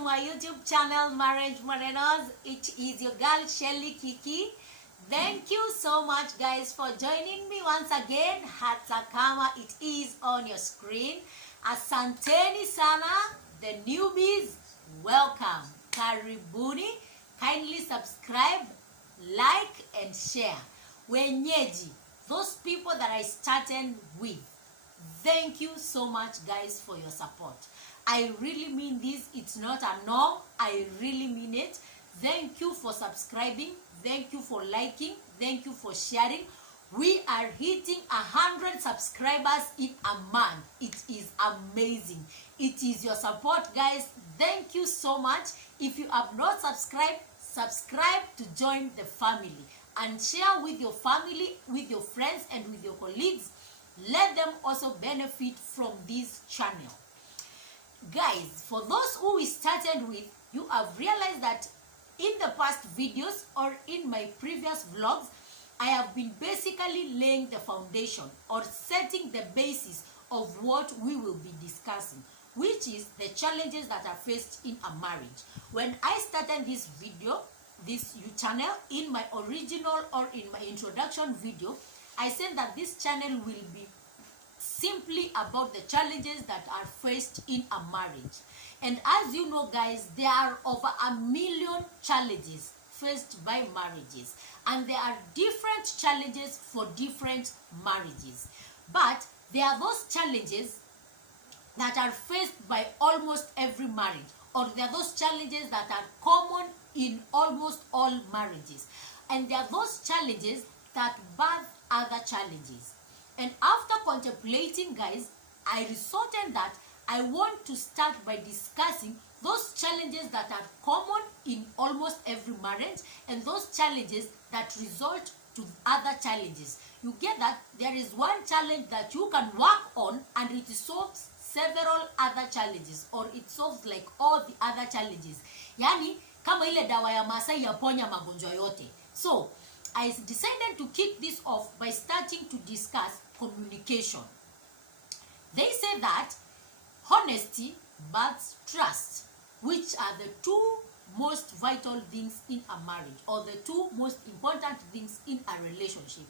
my YouTube channel, MANENOS. It is your girl, Shelly Kiki. Thank you so much, guys, for joining me once again. Hata kama it is on your screen. Asanteni sana, the newbies, welcome. Karibuni, kindly subscribe, like, and share. Wenyeji, those people that I started with, thank you so much, guys, for your support. I really mean this. It's not a no. I really mean it. Thank you for subscribing. Thank you for liking. Thank you for sharing. We are hitting 100 subscribers in a month. It is amazing. It is your support, guys. Thank you so much. If you have not subscribed, subscribe to join the family and share with your family, with your friends, and with your colleagues. Let them also benefit from this channel. Guys, for those who we started with, you have realized that in the past videos or in my previous vlogs, I have been basically laying the foundation or setting the basis of what we will be discussing, which is the challenges that are faced in a marriage. When I started this video, this channel, in my original or in my introduction video, I said that this channel will be simply about the challenges that are faced in a marriage. And as you know, guys, there are over 1 million challenges faced by marriages, and there are different challenges for different marriages. But there are those challenges that are faced by almost every marriage, or there are those challenges that are common in almost all marriages, and there are those challenges that birth other challenges. And after contemplating, guys, I resorted that I want to start by discussing those challenges that are common in almost every marriage and those challenges that result to other challenges. You get that there is one challenge that you can work on and it solves several other challenges, or it solves like all the other challenges. Yani, kama ile dawa ya Masai yaponya magonjwa yote. So, I decided to kick this off by starting to discuss communication. They say that honesty births trust, which are the two most vital things in a marriage, or the two most important things in a relationship.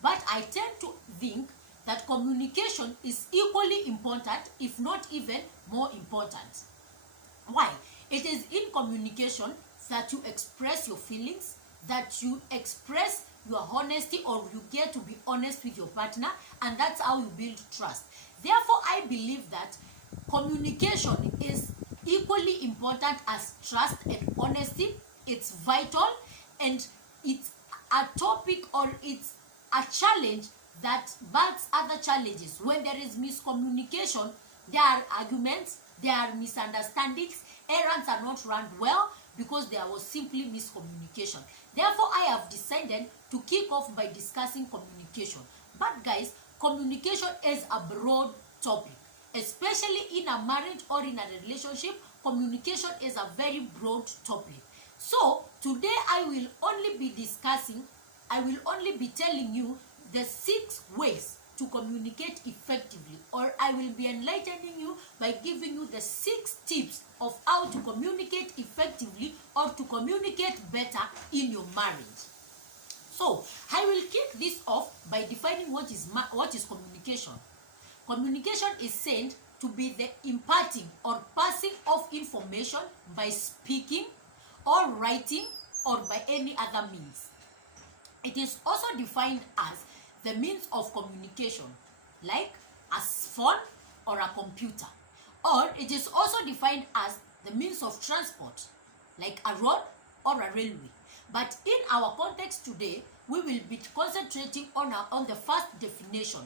But I tend to think that communication is equally important, if not even more important. Why? It is in communication that you express your feelings, that you express your honesty, or you get to be honest with your partner, and that's how you build trust. Therefore, I believe that communication is equally important as trust and honesty. It's vital, and it's a topic, or it's a challenge that births other challenges. When there is miscommunication, there are arguments, there are misunderstandings, errands are not run well because there was simply miscommunication. Therefore, I have decided to kick off by discussing communication. But guys, communication is a broad topic. Especially in a marriage or in a relationship, communication is a very broad topic. So, today I will only be telling you the 6 ways to communicate effectively, or I will be enlightening you by giving you the 6 tips of how to communicate effectively or to communicate better in your marriage. So, I will kick this off by defining what is communication. Communication is said to be the imparting or passing of information by speaking or writing or by any other means. It is also defined as the means of communication, like a phone or a computer. Or it is also defined as the means of transport, like a road or a railway. But in our context today, we will be concentrating on the first definition,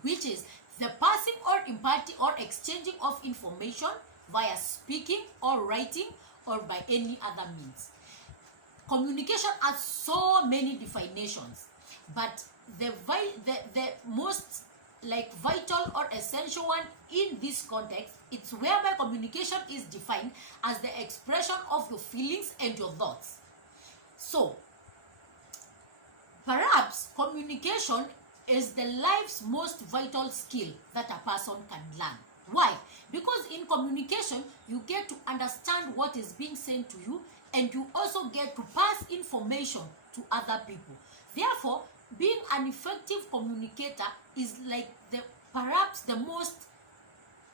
which is the passing or imparting or exchanging of information via speaking or writing or by any other means. Communication has so many definitions, but the most vital or essential one in this context, it's whereby communication is defined as the expression of your feelings and your thoughts. So, perhaps communication is the life's most vital skill that a person can learn. Why? Because in communication, you get to understand what is being said to you, and you also get to pass information to other people. Therefore, being an effective communicator is like perhaps the most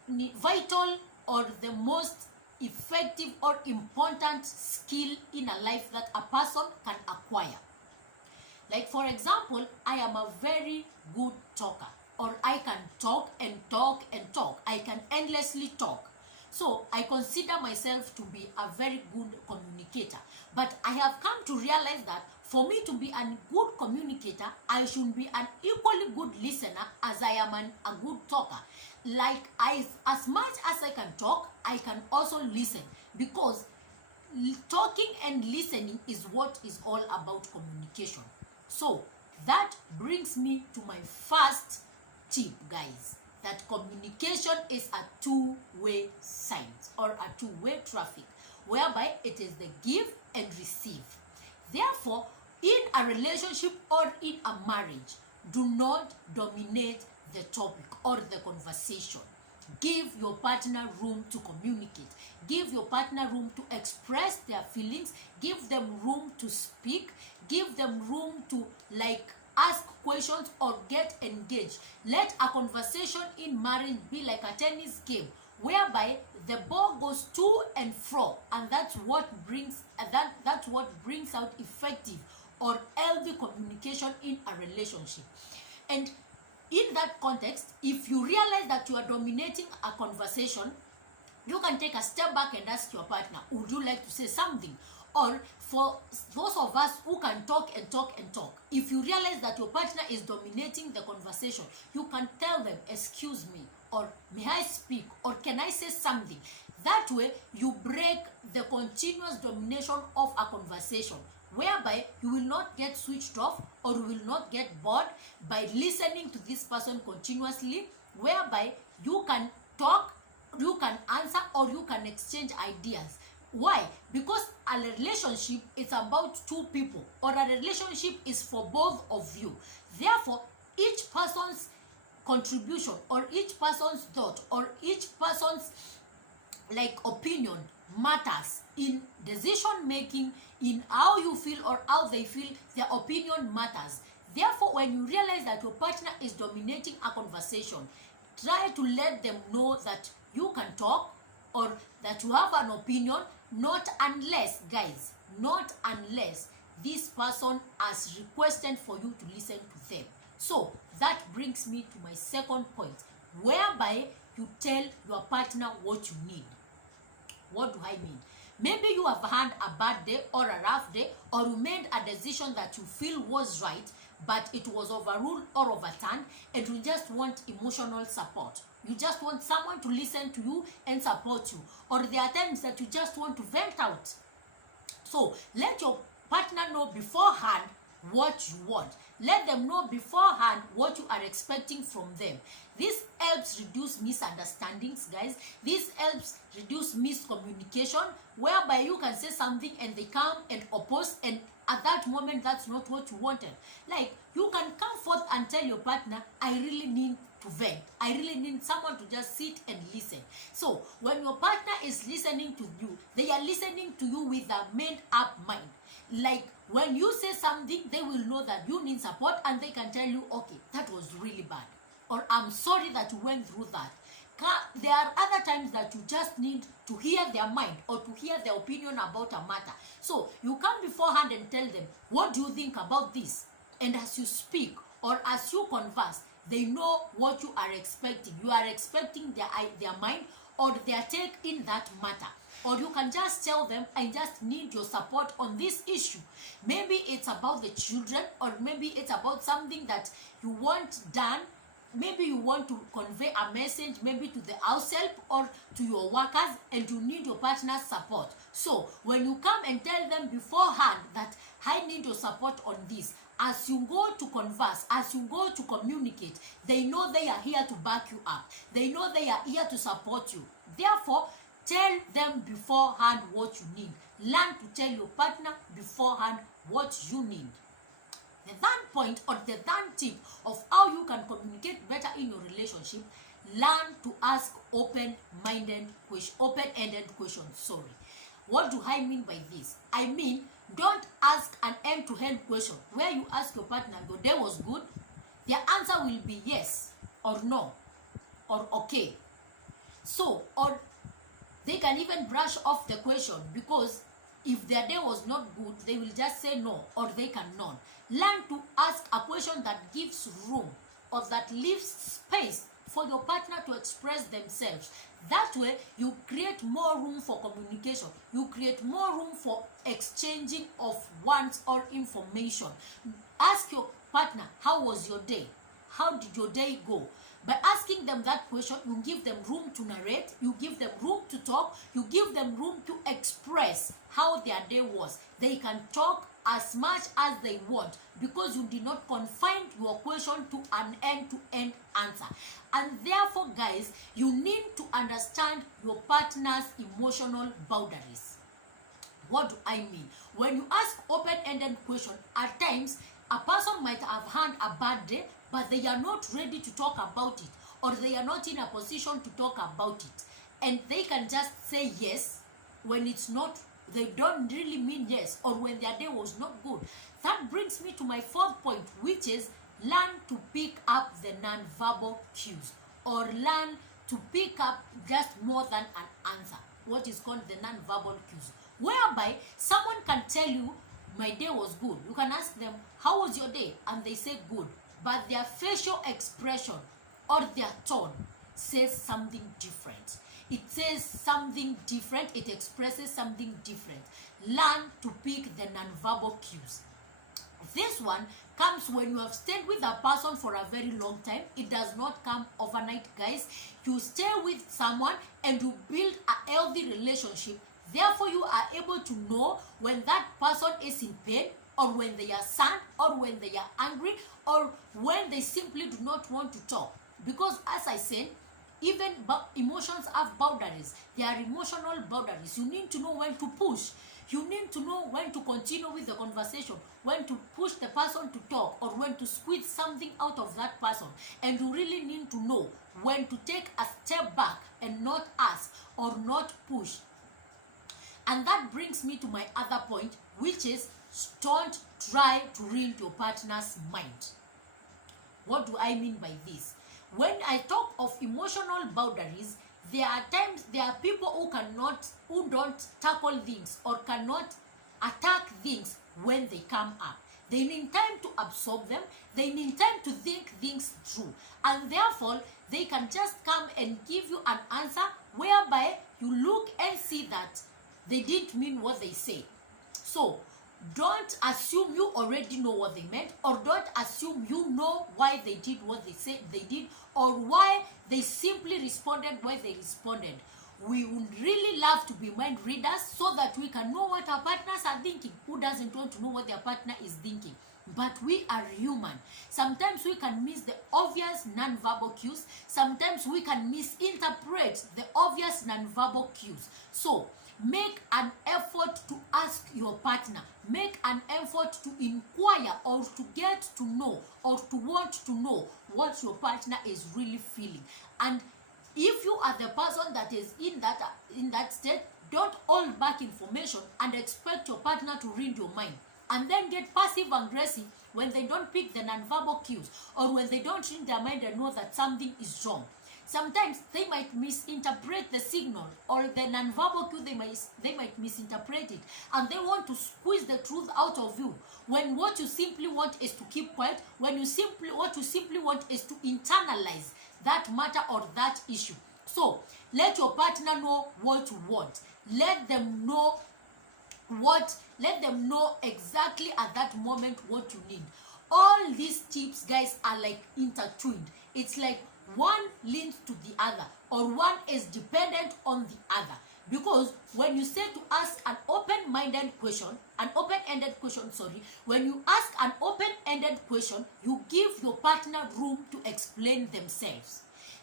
vital or the most effective or important skill in a life that a person can acquire. Like, for example, I am a very good talker, or I can talk and talk and talk. I can endlessly talk. So I consider myself to be a very good communicator. But I have come to realize that for me to be a good communicator, I should be an equally good listener as I am a good talker. Like, as much as I can talk, I can also listen, because talking and listening is what is all about communication. So that brings me to my first tip, guys, that communication is a two-way signs, or a two-way traffic, whereby it is the give and receive. Therefore, in a relationship or in a marriage, do not dominate the topic or the conversation. Give your partner room to communicate. Give your partner room to express their feelings. Give them room to speak. Give them room to ask questions or get engaged. Let a conversation in marriage be like a tennis game, whereby the ball goes to and fro, and that's what brings out effective or healthy communication in a relationship. And in that context, if you realize that you are dominating a conversation, you can take a step back and ask your partner, would you like to say something? Or for those of us who can talk and talk and talk, if you realize that your partner is dominating the conversation, you can tell them, excuse me, or may I speak, or can I say something? That way, you break the continuous domination of a conversation, whereby you will not get switched off, or you will not get bored by listening to this person continuously, whereby you can talk, you can answer, or you can exchange ideas. Why? Because a relationship is about two people, or a relationship is for both of you. Therefore, each person's contribution, or each person's thought, or each person's opinion matters in decision making, in how you feel or how they feel. Their opinion matters. Therefore, when you realize that your partner is dominating a conversation, try to let them know that you can talk, or that you have an opinion, not unless, guys, not unless this person has requested for you to listen to them. So that brings me to my second point, whereby you tell your partner what you need. What do I mean? Maybe you have had a bad day or a rough day, or you made a decision that you feel was right, but it was overruled or overturned, and you just want emotional support. You just want someone to listen to you and support you. Or there are times that you just want to vent out. So let your partner know beforehand what you want. Let them know beforehand what you are expecting from them. This helps reduce misunderstandings, guys. This helps reduce miscommunication, whereby you can say something and they come and oppose, and at that moment that's not what you wanted. Like, you can come forth and tell your partner, I really need to vent. I really need someone to just sit and listen. So when your partner is listening to you, they are listening to you with a made up mind. Like, when you say something, they will know that you need support, and they can tell you, okay, that was really bad, or I'm sorry that you went through that. There are other times that you just need to hear their mind, or to hear their opinion about a matter. So you come beforehand and tell them, what do you think about this? And as you speak, or as you converse, they know what you are expecting. You are expecting their mind or their take in that matter. Or you can just tell them, I just need your support on this issue. Maybe it's about the children, or maybe it's about something that you want done. Maybe you want to convey a message, maybe to the house help or to your workers, and you need your partner's support. So when you come and tell them beforehand that I need your support on this, as you go to converse, as you go to communicate, they know they are here to back you up. They know they are here to support you. Therefore, tell them beforehand what you need. Learn to tell your partner beforehand what you need. The third point, or the third tip of how you can communicate better in your relationship, learn to ask open-ended questions. Sorry. What do I mean by this? I mean, don't ask an end-to-end question where you ask your partner, your day was good? Their answer will be yes or no or okay. So, or they can even brush off the question, because if their day was not good, they will just say no, or they cannot. Learn to ask a question that gives room or that leaves space for your partner to express themselves. That way, you create more room for communication. You create more room for exchanging of wants or information. Ask your partner, how was your day? How did your day go? By asking them that question, you give them room to narrate, you give them room to talk, you give them room to express how their day was. They can talk as much as they want, because you did not confine your question to an end-to-end answer. And therefore, guys, you need to understand your partner's emotional boundaries. What do I mean? When you ask open-ended question, at times, a person might have had a bad day, but they are not ready to talk about it, or they are not in a position to talk about it. And they can just say yes when it's not, they don't really mean yes, or when their day was not good. That brings me to my fourth point, which is learn to pick up the non-verbal cues, or learn to pick up just more than an answer, what is called the non-verbal cues, whereby someone can tell you, my day was good. You can ask them, how was your day? And they say good. But their facial expression or their tone says something different. It says something different. It expresses something different. Learn to pick the nonverbal cues. This one comes when you have stayed with a person for a very long time. It does not come overnight, guys. You stay with someone and you build a healthy relationship. Therefore, you are able to know when that person is in pain, or when they are sad, or when they are angry, or when they simply do not want to talk. Because as I said, even emotions have boundaries. There are emotional boundaries. You need to know when to push. You need to know when to continue with the conversation, when to push the person to talk, or when to squeeze something out of that person. And you really need to know when to take a step back and not ask or not push. And that brings me to my other point, which is don't try to read your partner's mind. What do I mean by this? When I talk of emotional boundaries, there are times, there are people who don't tackle things or cannot attack things when they come up. They need time to absorb them. They need time to think things through. And therefore, they can just come and give you an answer whereby you look and see that they didn't mean what they say. So, don't assume you already know what they meant, or don't assume you know why they did what they said they did, or why they simply responded why they responded. We would really love to be mind readers so that we can know what our partners are thinking. Who doesn't want to know what their partner is thinking? But we are human. Sometimes we can miss the obvious non-verbal cues. Sometimes we can misinterpret the obvious non-verbal cues. So, make an effort to ask your partner. Make an effort to inquire or to get to know or to want to know what your partner is really feeling. And if you are the person that is in that state, don't hold back information and expect your partner to read your mind, and then get passive aggressive when they don't pick the non-verbal cues, or when they don't read their mind and know that something is wrong. Sometimes they might misinterpret the signal or the non-verbal cue. They might misinterpret it, and they want to squeeze the truth out of you, when what you simply want is to keep quiet, what you simply want is to internalize that matter or that issue. So let your partner know what you want. Let them know exactly at that moment what you need. All these tips, guys, are like intertwined. It's like one leans to the other, or one is dependent on the other. Because when you say to ask an open-ended question, when you ask an open-ended question, you give your partner room to explain themselves.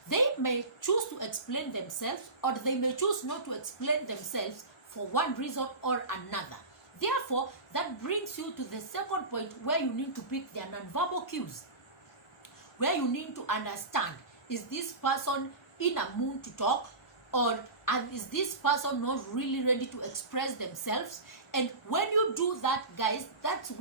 They may choose to explain themselves, or they may choose not to explain themselves for one reason or another. Therefore, that brings you to the second point, where you need to pick their non-verbal cues, where you need to understand is this person in a mood to talk, or and is this person not really ready to express themselves? And when you do that, guys, that's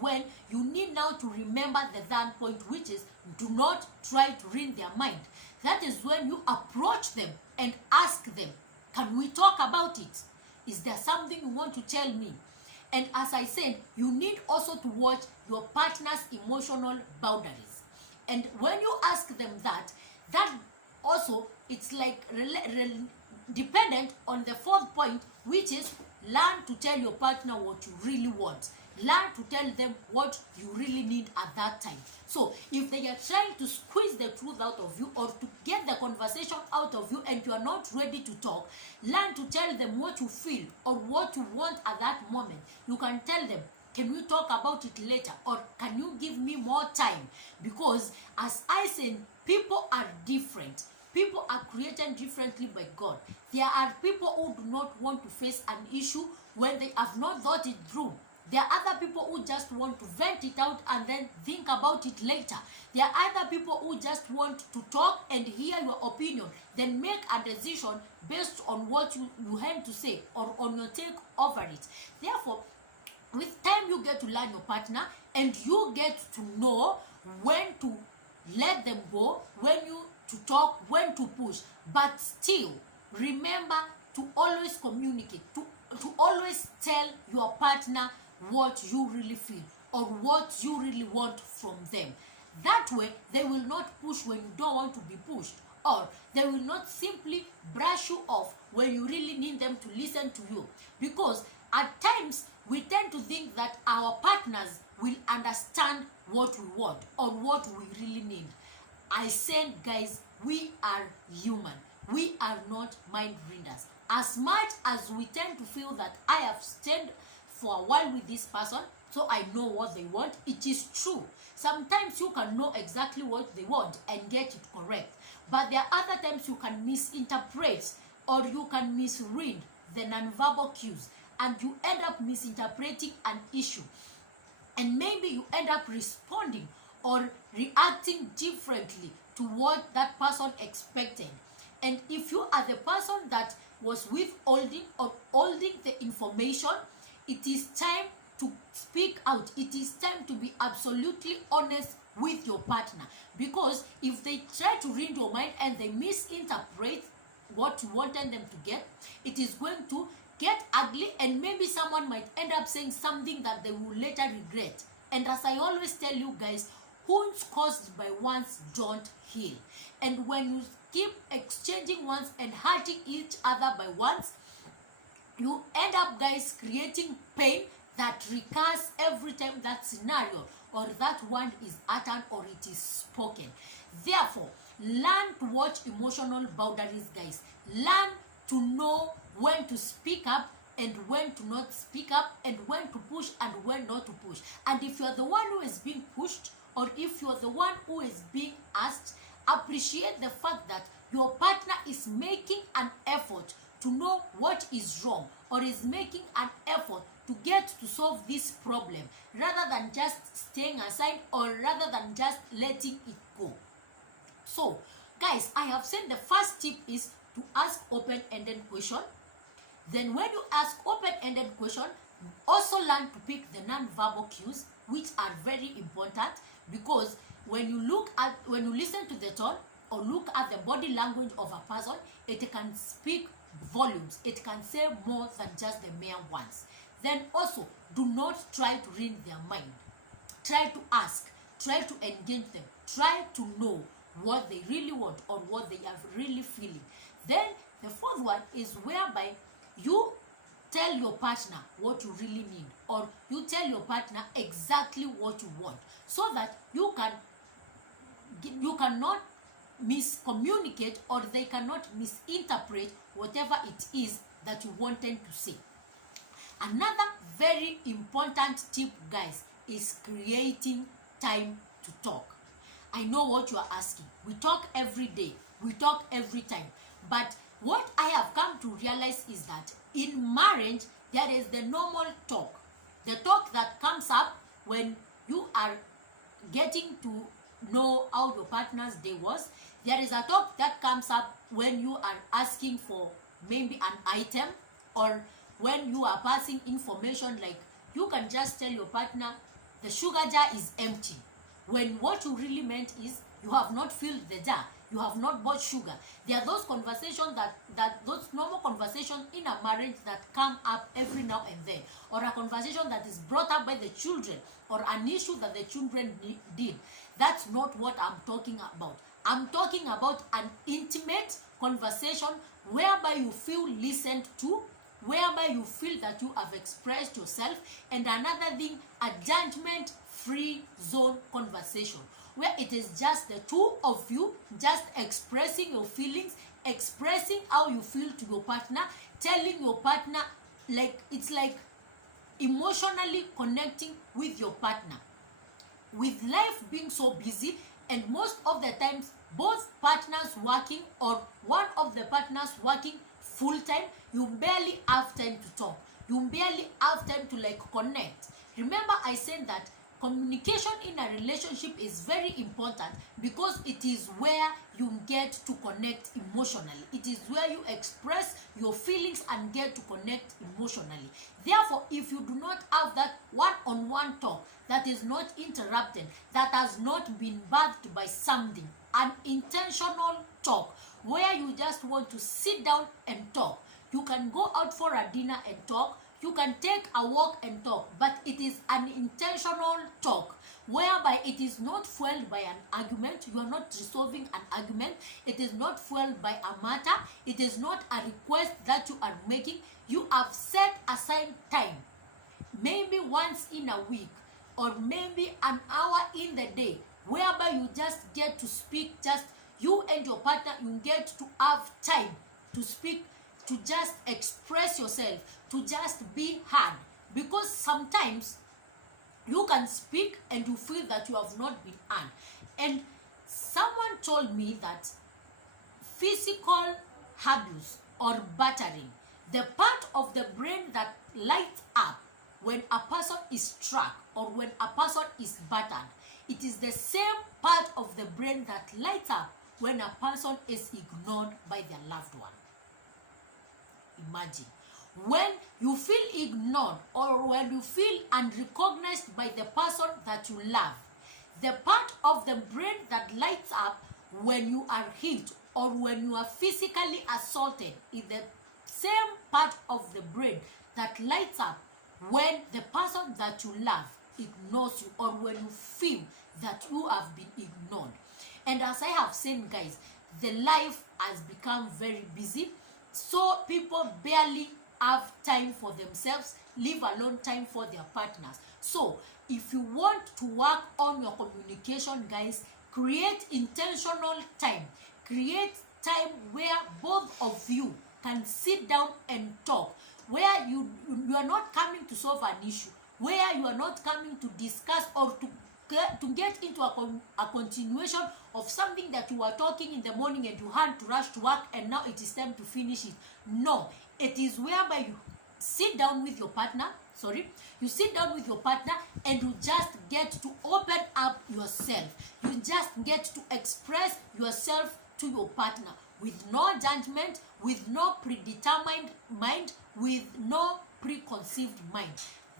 when you need now to remember the third point, which is do not try to read their mind. That is when you approach them and ask them, can we talk about it? Is there something you want to tell me? And as I said, you need also to watch your partner's emotional boundaries. And when you ask them that also, it's like dependent on the fourth point, which is learn to tell your partner what you really want. Learn to tell them what you really need at that time. So if they are trying to squeeze the truth out of you or to get the conversation out of you and you are not ready to talk, learn to tell them what you feel or what you want at that moment. You can tell them, can we talk about it later, or can you give me more time? Because as I said, people are different. People are created differently by God. There are people who do not want to face an issue when they have not thought it through. There are other people who just want to vent it out and then think about it later. There are other people who just want to talk and hear your opinion, then make a decision based on what you had to say or on your take over it. Therefore, with time you get to learn your partner and you get to know when to let them go, when to talk, when to push. But still, remember to always communicate, to always tell your partner what you really feel or what you really want from them. That way, they will not push when you don't want to be pushed, or they will not simply brush you off when you really need them to listen to you. Because at times, we tend to think that our partners will understand what we want or what we really need. I said, guys, we are human. We are not mind readers. As much as we tend to feel that I have stayed for a while with this person, so I know what they want, it is true. Sometimes you can know exactly what they want and get it correct. But there are other times you can misinterpret or you can misread the nonverbal cues, and you end up misinterpreting an issue. And maybe you end up responding or reacting differently to what that person expected. And if you are the person that was withholding or holding the information, it is time to speak out. It is time to be absolutely honest with your partner. Because if they try to read your mind and they misinterpret what you wanted them to get, it is going to get ugly, and maybe someone might end up saying something that they will later regret. And as I always tell you guys, wounds caused by once don't heal. And when you keep exchanging once and hurting each other by once, you end up, guys, creating pain that recurs every time that scenario or that word is uttered or it is spoken. Therefore, learn to watch emotional boundaries, guys. Learn to know when to speak up and when to not speak up, and when to push and when not to push. And if you are the one who is being pushed, or if you are the one who is being asked, appreciate the fact that your partner is making an effort to know what is wrong, or is making an effort to get to solve this problem, rather than just staying aside or rather than just letting it go. So, guys, I have said the first tip is to ask open-ended question. Then when you ask open-ended question, also learn to pick the non-verbal cues, which are very important, because when you listen to the tone or look at the body language of a person, it can speak volumes. It can say more than just the mere ones. Then also, do not try to read their mind. Try to ask, try to engage them, try to know what they really want or what they are really feeling. Then the fourth one is whereby you tell your partner what you really need, or you tell your partner exactly what you want, so that you cannot miscommunicate, or they cannot misinterpret whatever it is that you wanted to say. Another very important tip, guys, is creating time to talk. I know what you are asking. We talk every day. We talk every time. But what I have come to realize is that in marriage, there is the normal talk. The talk that comes up when you are getting to know how your partner's day was. There is a talk that comes up when you are asking for maybe an item, or when you are passing information, like you can just tell your partner the sugar jar is empty, when what you really meant is you have not filled the jar, you have not bought sugar. There are those conversations those normal conversations in a marriage that come up every now and then, or a conversation that is brought up by the children, or an issue that the children did. That's not what I'm talking about. I'm talking about an intimate conversation whereby you feel listened to, whereby you feel that you have expressed yourself, and another thing, a judgment-free zone conversation, where it is just the two of you just expressing your feelings, expressing how you feel to your partner, telling your partner, like it's like emotionally connecting with your partner. With life being so busy, and most of the times both partners working, or one of the partners working full time, you barely have time to talk. You barely have time to like connect. Remember, I said that communication in a relationship is very important, because it is where you get to connect emotionally. It is where you express your feelings and get to connect emotionally. Therefore, if you do not have that one-on-one talk that is not interrupted, that has not been birthed by something, an intentional talk where you just want to sit down and talk. You can go out for a dinner and talk. You can take a walk and talk, but it is an intentional talk whereby it is not fueled by an argument. You are not resolving an argument. It is not fueled by a matter. It is not a request that you are making. You have set aside time, maybe once in a week, or maybe an hour in the day, whereby you just get to speak, just you and your partner, you get to have time to speak, to just express yourself, to just be heard. Because sometimes you can speak and you feel that you have not been heard. And someone told me that physical abuse or battering, the part of the brain that lights up when a person is struck or when a person is battered, it is the same part of the brain that lights up when a person is ignored by their loved one. Imagine, when you feel ignored or when you feel unrecognized by the person that you love, the part of the brain that lights up when you are hit or when you are physically assaulted is the same part of the brain that lights up when the person that you love ignores you, or when you feel that you have been ignored. And as I have said, guys, the life has become very busy, so people barely have time for themselves, leave alone time for their partners. So if you want to work on your communication, guys, create intentional time. Create time where both of you can sit down and talk, where you are not coming to solve an issue, where you are not coming to discuss or to get into a continuation of something that you were talking in the morning and you had to rush to work and now it is time to finish it. No, it is whereby you sit down with your partner, you sit down with your partner and you just get to open up yourself. You just get to express yourself to your partner with no judgment, with no predetermined mind, with no preconceived mind.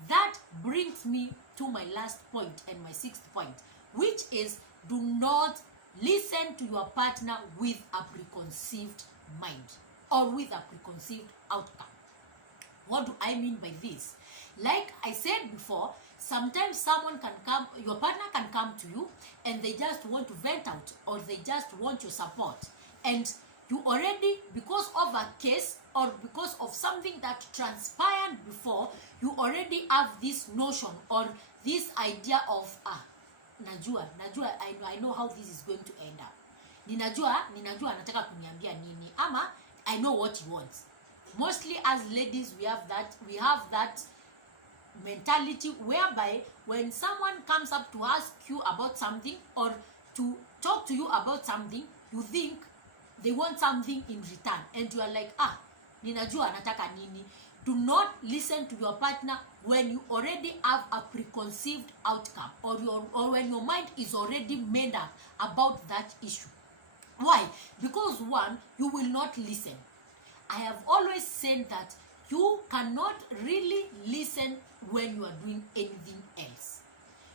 That brings me to my last point and my sixth point, which is, do not listen to your partner with a preconceived mind or with a preconceived outcome. What do I mean by this? Like I said before, sometimes someone can come, your partner can come to you and they just want to vent out, or they just want your support, and you already, because of a case or because of something that transpired before, you already have this notion or this idea of najua I know how this is going to end up. Ninajua anataka kuniambia nini, ama I know what he wants. Mostly as ladies, we have that mentality whereby when someone comes up to ask you about something or to talk to you about something, you think they want something in return, and you are like, ninajua anataka nini. Do not listen to your partner when you already have a preconceived outcome, or when your mind is already made up about that issue. Why? Because one, you will not listen. I have always said that you cannot really listen when you are doing anything else.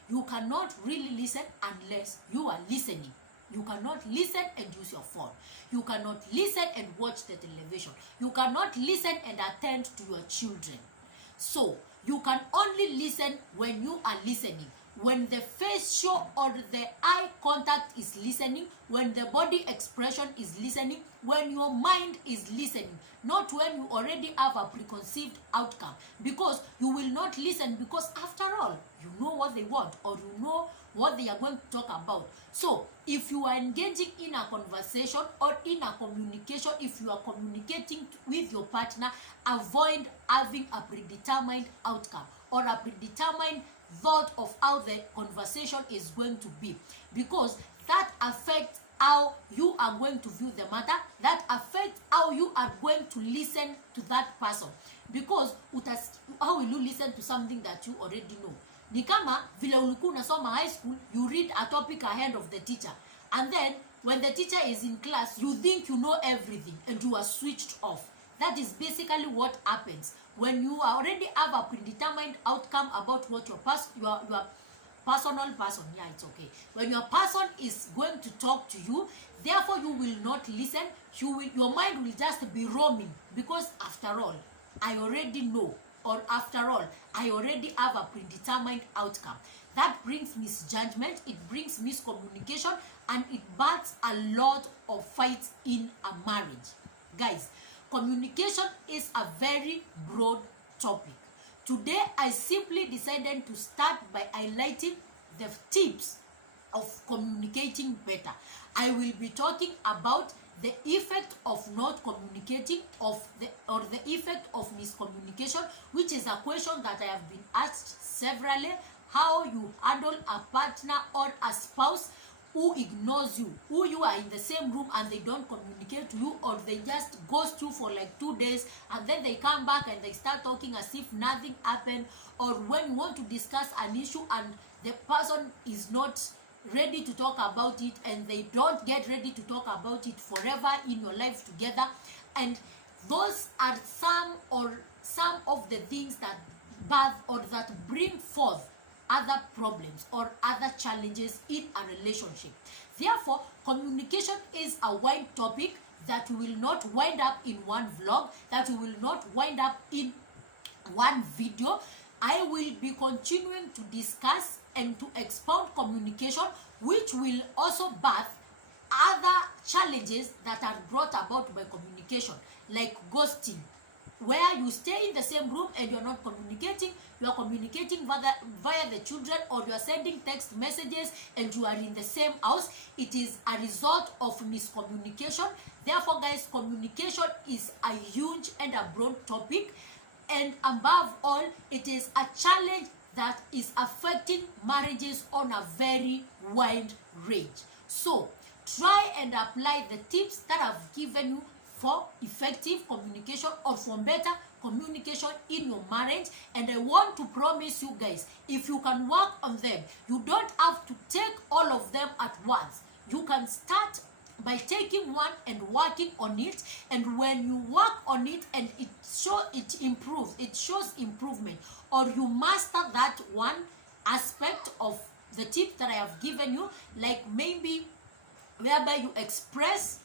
You cannot really listen unless you are listening. You cannot listen and use your phone. You cannot listen and watch the television. You cannot listen and attend to your children. So, you can only listen when you are listening. When the face show or the eye contact is listening, when the body expression is listening, when your mind is listening, not when you already have a preconceived outcome. Because you will not listen, because after all, you know what they want, or you know what they are going to talk about. So, if you are engaging in a conversation or in a communication, if you are communicating with your partner, avoid having a predetermined outcome or a predetermined thought of how the conversation is going to be, because that affects how you are going to view the matter, that affects how you are going to listen to that person. Because how will you listen to something that you already know? Ni kama vile ulikuwa unasoma high school, you read a topic ahead of the teacher, and then when the teacher is in class, you think you know everything and you are switched off. That is basically what happens when you already have a predetermined outcome about what your personal person, yeah, it's okay. When your person is going to talk to you, therefore you will not listen. Your mind will just be roaming, because after all, I already know, or after all, I already have a predetermined outcome. That brings misjudgment, it brings miscommunication, and it births a lot of fights in a marriage. Guys, communication is a very broad topic. Today, I simply decided to start by highlighting the tips of communicating better. I will be talking about the effect of not communicating, or the effect of miscommunication, which is a question that I have been asked severally. How you handle a partner or a spouse who ignores you, who you are in the same room and they don't communicate to you, or they just ghost you for like 2 days and then they come back and they start talking as if nothing happened. Or when you want to discuss an issue and the person is not ready to talk about it, and they don't get ready to talk about it forever in your life together. And those are some of the things that birth or that bring forth other problems or other challenges in a relationship. Therefore, communication is a wide topic that will not wind up in one vlog, that will not wind up in one video. I will be continuing to discuss and to expound communication, which will also birth other challenges that are brought about by communication, like ghosting, where you stay in the same room and you're not communicating. You are communicating via the children, or you are sending text messages and you are in the same house. It is a result of miscommunication. Therefore, guys, communication is a huge and a broad topic, and above all, it is a challenge that is affecting marriages on a very wide range. So, try and apply the tips that I've given you for effective communication, or for better communication in your marriage. And I want to promise you guys, if you can work on them, you don't have to take all of them at once. You can start by taking one and working on it, and when you work on it and it shows improvement, or you master that one aspect of the tip that I have given you, like maybe whereby you express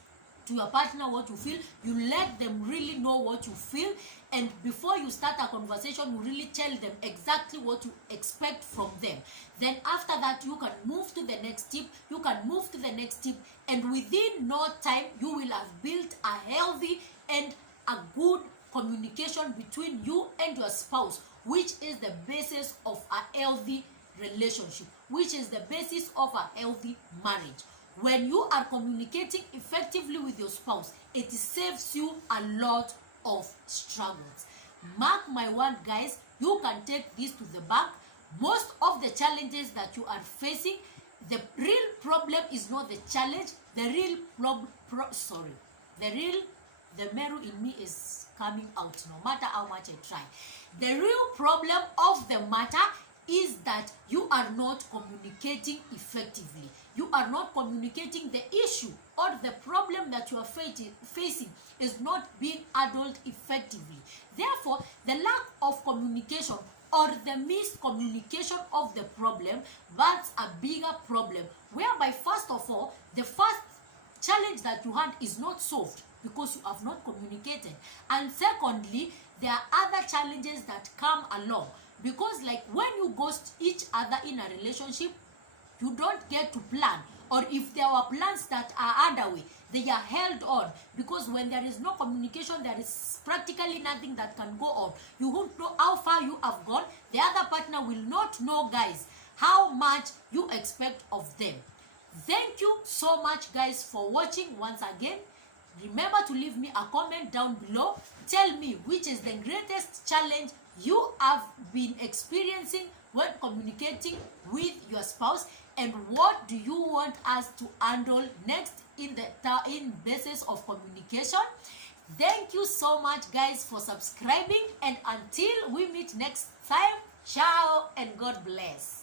to your partner what you feel, you let them really know what you feel, and before you start a conversation, you really tell them exactly what you expect from them. Then after that, you can move to the next tip, you can move to the next tip, and within no time, you will have built a healthy and a good communication between you and your spouse, which is the basis of a healthy relationship, which is the basis of a healthy marriage. When you are communicating effectively with your spouse, it saves you a lot of struggles. Mark my word, guys, you can take this to the bank. Most of the challenges that you are facing, the real problem is not the challenge. The real the Meru in me is coming out no matter how much I try. The real problem of the matter is that you are not communicating effectively. You are not communicating the issue, or the problem that you are facing is not being handled effectively. Therefore, the lack of communication or the miscommunication of the problem, that's a bigger problem, whereby first of all, the first challenge that you had is not solved because you have not communicated. And secondly, there are other challenges that come along, because like when you ghost each other in a relationship, you don't get to plan, or if there are plans that are underway, they are held on, because when there is no communication, there is practically nothing that can go on. You won't know how far you have gone. The other partner will not know, guys, how much you expect of them. Thank you so much, guys, for watching once again. Remember to leave me a comment down below. Tell me which is the greatest challenge you have been experiencing when communicating with your spouse, and what do you want us to handle next in basis of communication. Thank you so much, guys, for subscribing, and until we meet next time, ciao and God bless.